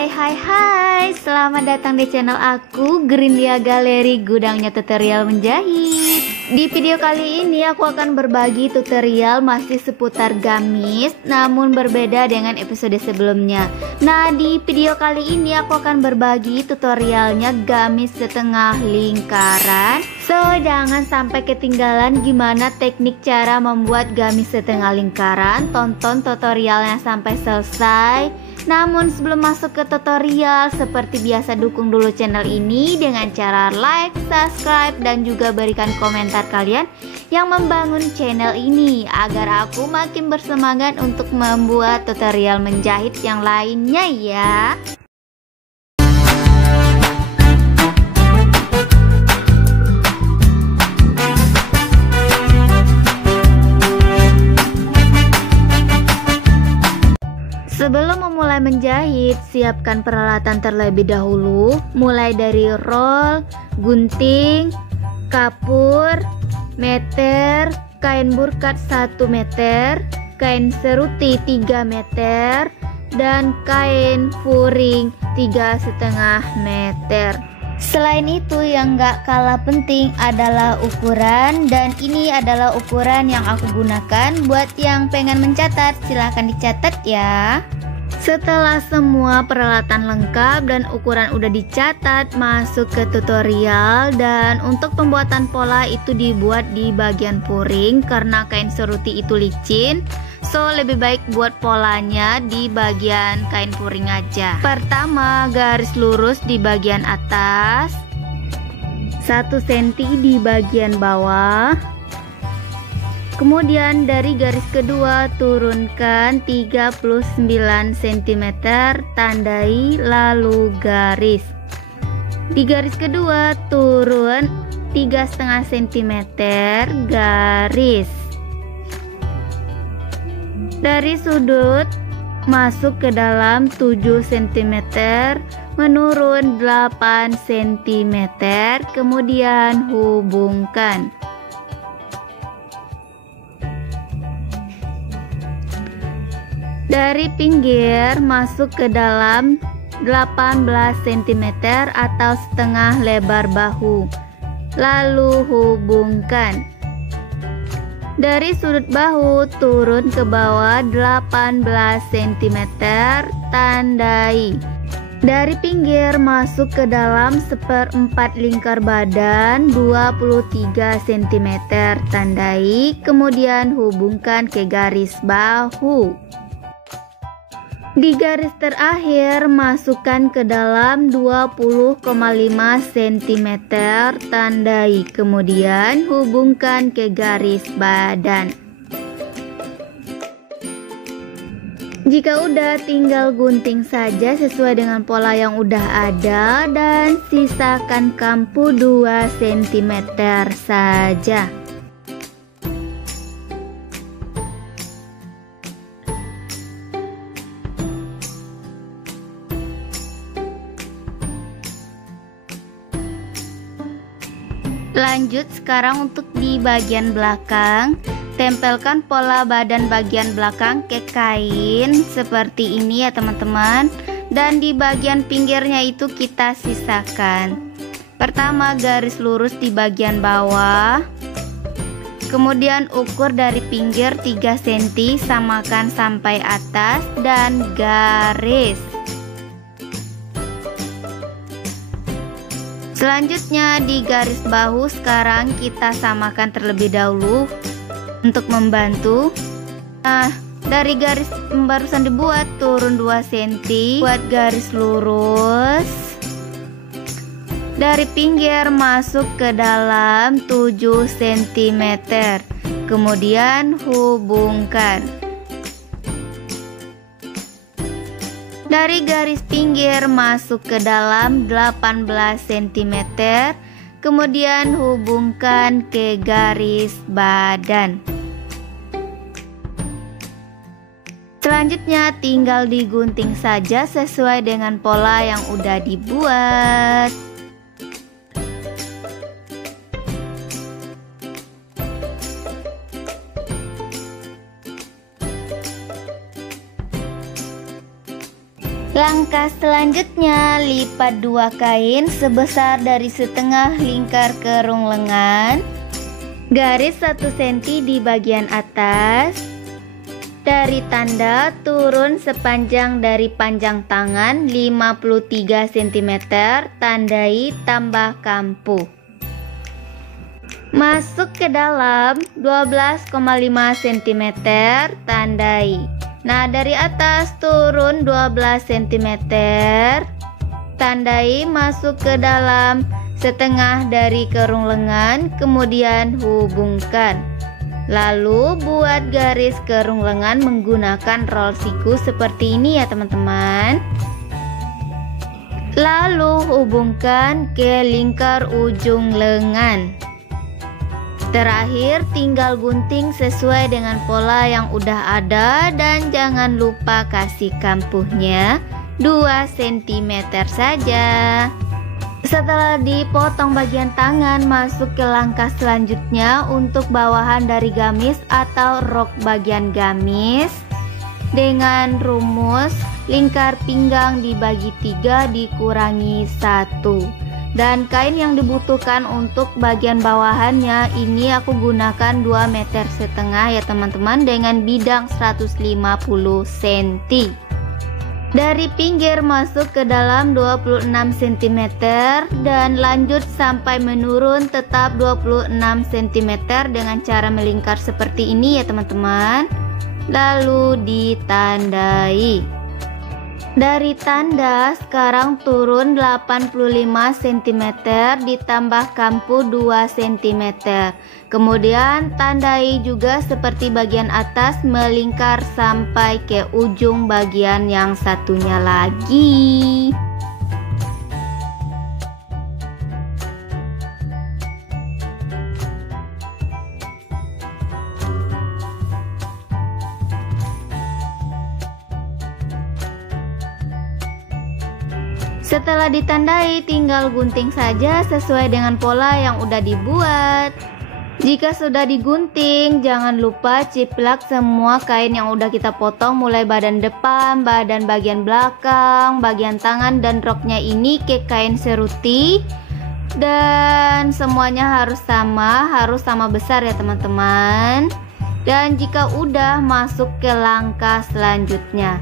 Hai, selamat datang di channel aku, Grindia Galeri, gudangnya tutorial menjahit. Di video kali ini aku akan berbagi tutorial masih seputar gamis, namun berbeda dengan episode sebelumnya. Nah, di video kali ini aku akan berbagi tutorialnya gamis setengah lingkaran. So, jangan sampai ketinggalan gimana teknik cara membuat gamis setengah lingkaran. Tonton tutorialnya sampai selesai. Namun sebelum masuk ke tutorial, seperti biasa dukung dulu channel ini dengan cara like, subscribe, dan juga berikan komentar kalian yang membangun channel ini agar aku makin bersemangat untuk membuat tutorial menjahit yang lainnya ya. Sebelum memulai menjahit, siapkan peralatan terlebih dahulu, mulai dari roll, gunting, kapur, meter, kain burkat 1 meter, kain seruti 3 meter, dan kain furing 3,5 meter. Selain itu, yang gak kalah penting adalah ukuran, dan ini adalah ukuran yang aku gunakan. Buat yang pengen mencatat, silahkan dicatat ya. Setelah semua peralatan lengkap dan ukuran udah dicatat, masuk ke tutorial. Dan untuk pembuatan pola itu dibuat di bagian puring karena kain seruti itu licin. So, lebih baik buat polanya di bagian kain puring aja. Pertama, garis lurus di bagian atas, 1 cm di bagian bawah. Kemudian dari garis kedua turunkan 39 cm, tandai lalu garis. Di garis kedua turun 3,5 cm, garis. Dari sudut masuk ke dalam 7 cm, menurun 8 cm, kemudian hubungkan. Dari pinggir masuk ke dalam 18 cm atau setengah lebar bahu, lalu hubungkan. Dari sudut bahu turun ke bawah 18 cm, tandai. Dari pinggir masuk ke dalam 1/4 lingkar badan 23 cm, tandai, kemudian hubungkan ke garis bahu. Di garis terakhir masukkan ke dalam 20,5 cm, tandai, kemudian hubungkan ke garis badan. Jika udah, tinggal gunting saja sesuai dengan pola yang udah ada dan sisakan kampu 2 cm saja. Lanjut sekarang untuk di bagian belakang, tempelkan pola badan bagian belakang ke kain seperti ini ya teman-teman. Dan di bagian pinggirnya itu kita sisakan. Pertama, garis lurus di bagian bawah, kemudian ukur dari pinggir 3 cm, samakan sampai atas dan garis. Selanjutnya di garis bahu sekarang kita samakan terlebih dahulu untuk membantu. Nah, dari garis barusan dibuat turun 2 cm, buat garis lurus. Dari pinggir masuk ke dalam 7 cm, kemudian hubungkan. Dari garis pinggir masuk ke dalam 18 cm, kemudian hubungkan ke garis badan. Selanjutnya tinggal digunting saja sesuai dengan pola yang udah dibuat. Langkah selanjutnya, lipat 2 kain sebesar dari setengah lingkar kerung lengan. Garis 1 cm di bagian atas. Dari tanda turun sepanjang dari panjang tangan 53 cm, tandai tambah kampuh. Masuk ke dalam 12,5 cm, tandai. Nah, dari atas turun 12 cm, tandai masuk ke dalam setengah dari kerung lengan, kemudian hubungkan. Lalu buat garis kerung lengan menggunakan roll siku seperti ini ya teman-teman. Lalu hubungkan ke lingkar ujung lengan. Terakhir tinggal gunting sesuai dengan pola yang udah ada dan jangan lupa kasih kampuhnya 2 cm saja. Setelah dipotong bagian tangan, masuk ke langkah selanjutnya untuk bawahan dari gamis atau rok bagian gamis. Dengan rumus lingkar pinggang dibagi 3 dikurangi 1. Dan kain yang dibutuhkan untuk bagian bawahannya ini aku gunakan 2,5 meter ya teman-teman, dengan bidang 150 cm. Dari pinggir masuk ke dalam 26 cm dan lanjut sampai menurun tetap 26 cm dengan cara melingkar seperti ini ya teman-teman. Lalu ditandai. Dari tanda sekarang turun 85 cm ditambah kampuh 2 cm. Kemudian tandai juga seperti bagian atas melingkar sampai ke ujung bagian yang satunya lagi. Setelah ditandai, tinggal gunting saja sesuai dengan pola yang udah dibuat. Jika sudah digunting, jangan lupa ciplak semua kain yang udah kita potong, mulai badan depan, badan bagian belakang, bagian tangan, dan roknya ini ke kain seruti. Dan semuanya harus sama besar ya teman-teman. Dan jika udah, masuk ke langkah selanjutnya.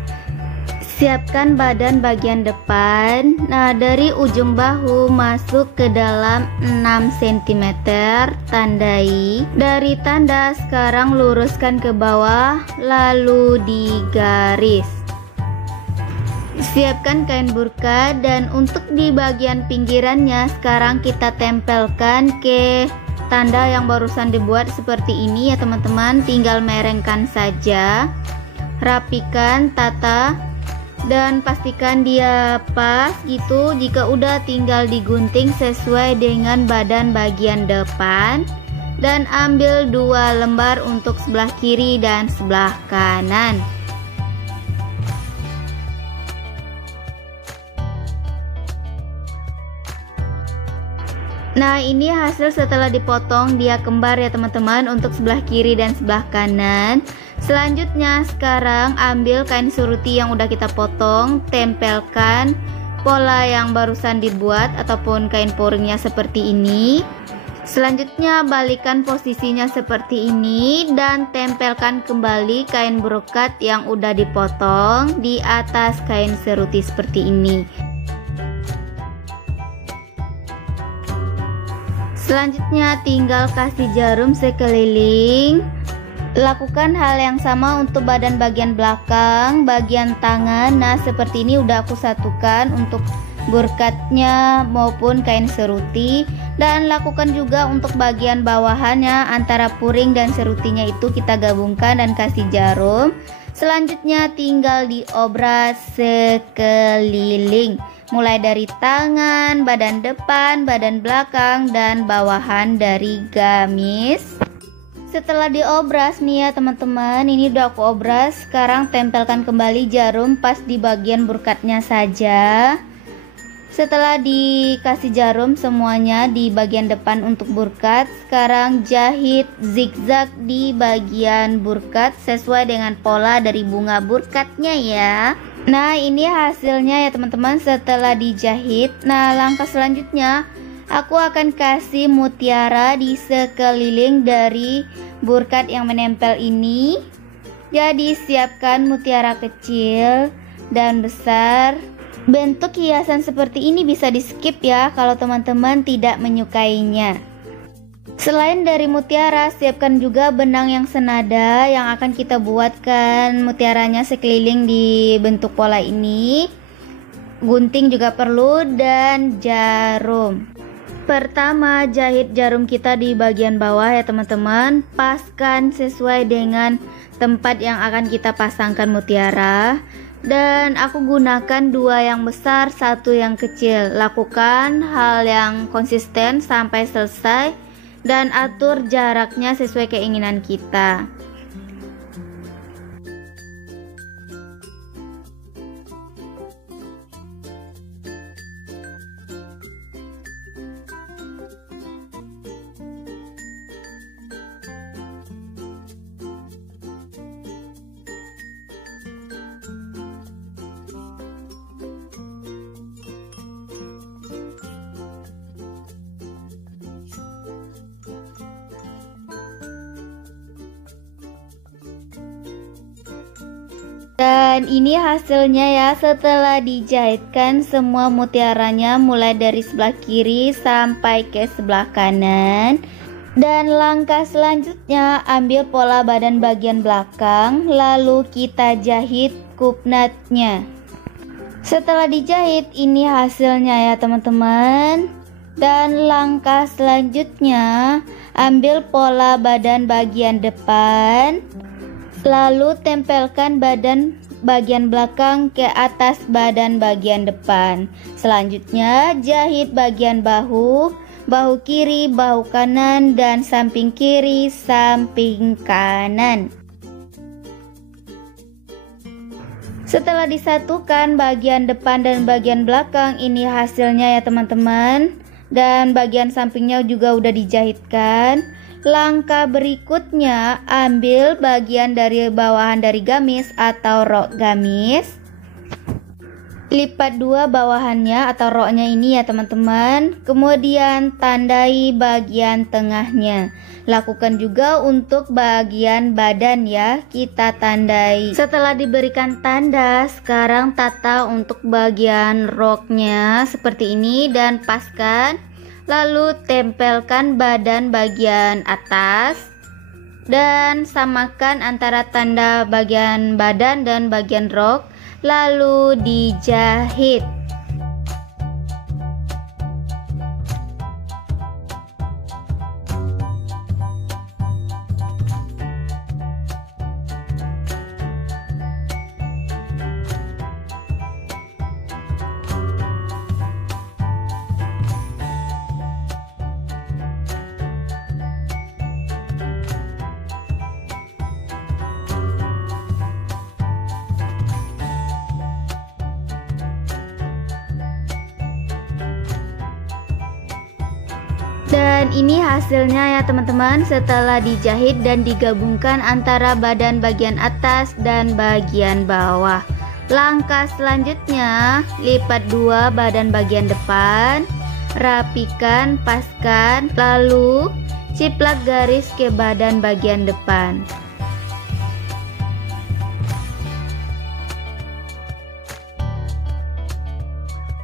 Siapkan badan bagian depan. Nah, dari ujung bahu masuk ke dalam 6 cm, tandai. Dari tanda sekarang luruskan ke bawah, lalu digaris. Siapkan kain burka dan untuk di bagian pinggirannya sekarang kita tempelkan ke tanda yang barusan dibuat seperti ini ya teman-teman. Tinggal merengkan saja. Rapikan, tata, dan pastikan dia pas gitu. Jika udah, tinggal digunting sesuai dengan badan bagian depan dan ambil 2 lembar untuk sebelah kiri dan sebelah kanan. Nah, ini hasil setelah dipotong, dia kembar ya teman-teman untuk sebelah kiri dan sebelah kanan. Selanjutnya sekarang ambil kain suruti yang udah kita potong, tempelkan pola yang barusan dibuat ataupun kain poringnya seperti ini. Selanjutnya balikan posisinya seperti ini dan tempelkan kembali kain brokat yang udah dipotong di atas kain seruti seperti ini. Selanjutnya tinggal kasih jarum sekeliling. Lakukan hal yang sama untuk badan bagian belakang, bagian tangan. Nah, seperti ini udah aku satukan untuk burkatnya maupun kain seruti. Dan lakukan juga untuk bagian bawahannya, antara puring dan serutinya itu kita gabungkan dan kasih jarum. Selanjutnya tinggal diobras sekeliling, mulai dari tangan, badan depan, badan belakang, dan bawahan dari gamis. Setelah diobras nih ya teman-teman, ini udah aku obras. Sekarang tempelkan kembali jarum pas di bagian burkatnya saja. Setelah dikasih jarum semuanya di bagian depan untuk burkat, sekarang jahit zigzag di bagian burkat sesuai dengan pola dari bunga burkatnya ya. Nah, ini hasilnya ya teman-teman setelah dijahit. Nah, langkah selanjutnya aku akan kasih mutiara di sekeliling dari burkat yang menempel ini. Jadi siapkan mutiara kecil dan besar. Bentuk hiasan seperti ini bisa di skip ya kalau teman-teman tidak menyukainya. Selain dari mutiara, siapkan juga benang yang senada yang akan kita buatkan mutiaranya sekeliling di bentuk pola ini. Gunting juga perlu dan jarum. Pertama, jahit jarum kita di bagian bawah ya teman-teman. Paskan sesuai dengan tempat yang akan kita pasangkan mutiara. Dan aku gunakan 2 yang besar, 1 yang kecil. Lakukan hal yang konsisten sampai selesai dan atur jaraknya sesuai keinginan kita. Dan ini hasilnya ya setelah dijahitkan semua mutiaranya mulai dari sebelah kiri sampai ke sebelah kanan. Dan langkah selanjutnya ambil pola badan bagian belakang, lalu kita jahit kupnatnya. Setelah dijahit ini hasilnya ya teman-teman. Dan langkah selanjutnya ambil pola badan bagian depan, lalu tempelkan bagian belakang ke atas badan bagian depan. Selanjutnya jahit bagian bahu kiri, bahu kanan, dan samping kiri, samping kanan. Setelah disatukan bagian depan dan bagian belakang, ini hasilnya ya teman-teman. Dan bagian sampingnya juga udah dijahitkan. Langkah berikutnya ambil bagian dari bawahan dari gamis atau rok gamis. Lipat 2 bawahannya atau roknya ini ya teman-teman. Kemudian tandai bagian tengahnya. Lakukan juga untuk bagian badan ya, kita tandai. Setelah diberikan tanda, sekarang tata untuk bagian roknya seperti ini dan paskan. Lalu tempelkan badan bagian atas dan samakan antara tanda bagian badan dan bagian rok, lalu dijahit. Dan ini hasilnya ya teman-teman setelah dijahit dan digabungkan antara badan bagian atas dan bagian bawah. Langkah selanjutnya lipat 2 badan bagian depan, rapikan, paskan, lalu ciplak garis ke badan bagian depan.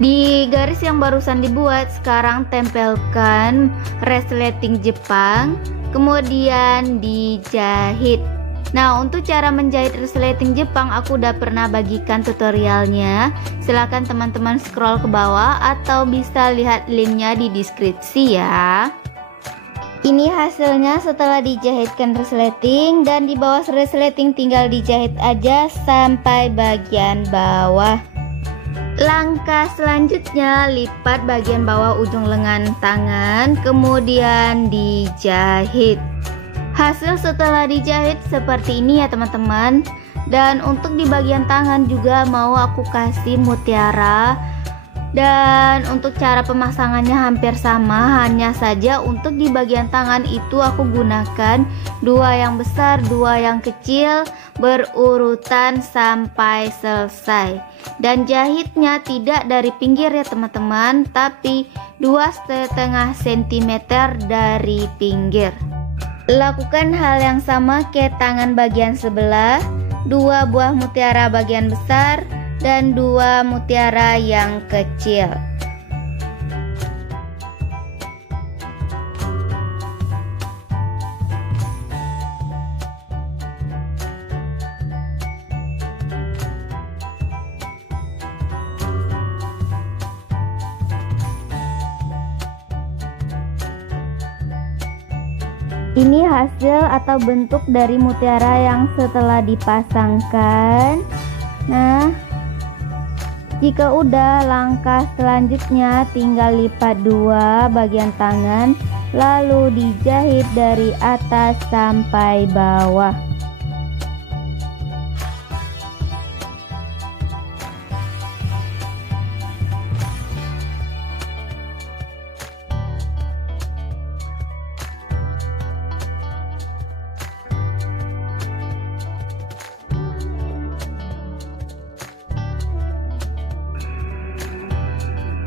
Di garis yang barusan dibuat, sekarang tempelkan resleting Jepang, kemudian dijahit. Nah, untuk cara menjahit resleting Jepang aku udah pernah bagikan tutorialnya. Silahkan teman-teman scroll ke bawah atau bisa lihat linknya di deskripsi ya. Ini hasilnya setelah dijahitkan resleting, dan di bawah resleting tinggal dijahit aja sampai bagian bawah. Langkah selanjutnya lipat bagian bawah ujung lengan tangan, kemudian dijahit. Hasil setelah dijahit seperti ini ya teman-teman. Dan untuk di bagian tangan juga mau aku kasih mutiara Dan untuk cara pemasangannya hampir sama, hanya saja untuk di bagian tangan itu aku gunakan 2 yang besar, 2 yang kecil, berurutan sampai selesai. Dan jahitnya tidak dari pinggir ya teman-teman, tapi 2,5 cm dari pinggir. Lakukan hal yang sama ke tangan bagian sebelah, 2 buah mutiara bagian besar dan 2 mutiara yang kecil. Ini hasil atau bentuk dari mutiara yang setelah dipasangkan. Nah, jika udah, langkah selanjutnya tinggal lipat 2 bagian tangan, lalu dijahit dari atas sampai bawah.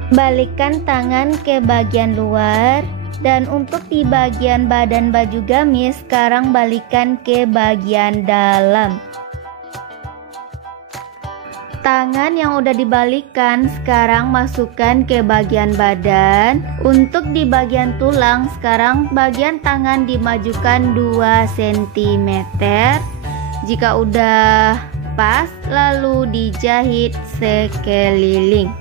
Balikkan tangan ke bagian luar, dan untuk di bagian badan baju gamis sekarang balikkan ke bagian dalam. Tangan yang udah dibalikkan sekarang masukkan ke bagian badan. Untuk di bagian tulang sekarang bagian tangan dimajukan 2 cm. Jika udah pas, lalu dijahit sekeliling.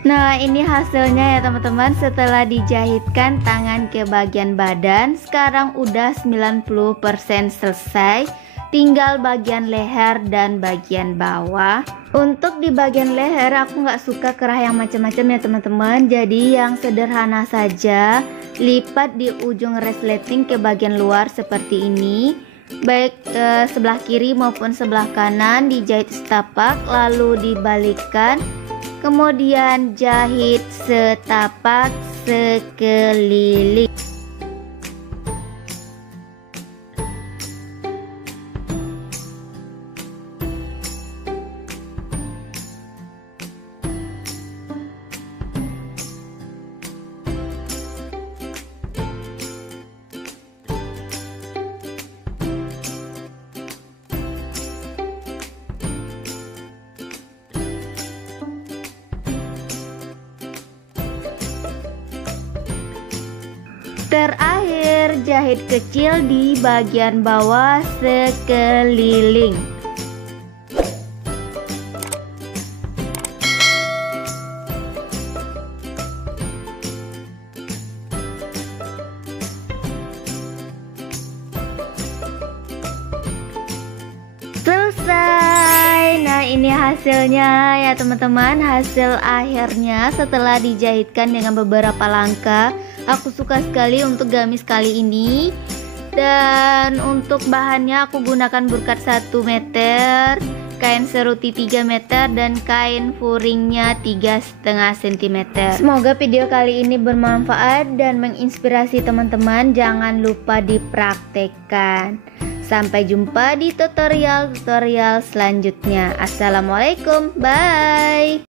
Nah, ini hasilnya ya teman-teman. Setelah dijahitkan tangan ke bagian badan, sekarang udah 90% selesai. Tinggal bagian leher dan bagian bawah. Untuk di bagian leher aku nggak suka kerah yang macam-macam ya teman-teman. Jadi yang sederhana saja. Lipat di ujung resleting ke bagian luar seperti ini. Baik sebelah kiri maupun sebelah kanan dijahit setapak, lalu dibalikkan. Kemudian jahit setapak sekeliling. Terakhir, jahit kecil di bagian bawah sekeliling. Selesai. Nah, ini hasilnya ya teman-teman. Hasil akhirnya setelah dijahitkan dengan beberapa langkah. Aku suka sekali untuk gamis kali ini. Dan untuk bahannya aku gunakan burkat 1 meter, kain seruti 3 meter, dan kain furingnya 3,5 cm. Semoga video kali ini bermanfaat dan menginspirasi teman-teman. Jangan lupa dipraktekkan. Sampai jumpa di tutorial selanjutnya. Assalamualaikum, bye.